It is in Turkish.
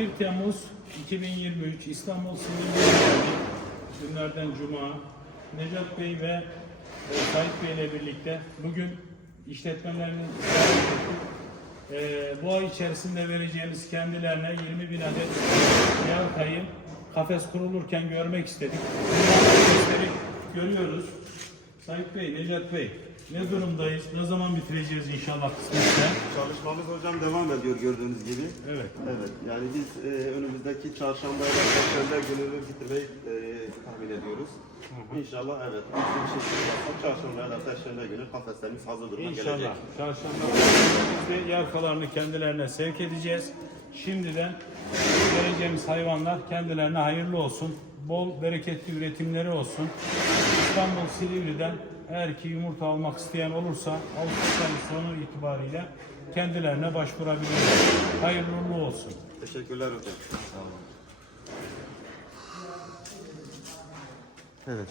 21 Temmuz 2023 İstanbul Silivri günlerden Cuma Necat Bey ve e, Bey ile birlikte bugün işletmelerini. E, bu ay içerisinde vereceğimiz kendilerine 20 bin adet yağ kayın kafes kurulurken görmek istedik. Görüyoruz. Sait Bey, Necat Bey ne durumdayız? Ne zaman bitireceğiz inşallah kısmetse? Çalışmamız hocam devam ediyor gördüğünüz gibi. Evet. Evet, yani biz e, önümüzdeki çarşamba ile perşembe gününü bitirmeyi e, tahmin ediyoruz. İnşallah evet, hızlı bir şekilde yapsak çarşamba ile perşembe günü kafeslerimiz hazır duruma gelecek. İnşallah. Çarşamba günü yarkalarını kendilerine sevk edeceğiz. Şimdiden vereceğimiz hayvanlar kendilerine hayırlı olsun. Bol bereketli üretimleri olsun. İstanbul Silivri'den eğer ki yumurta almak isteyen olursa Ağustos ayı sonu itibariyle kendilerine başvurabilirler. Hayırlı uğurlu olsun. Teşekkürler hocam. Evet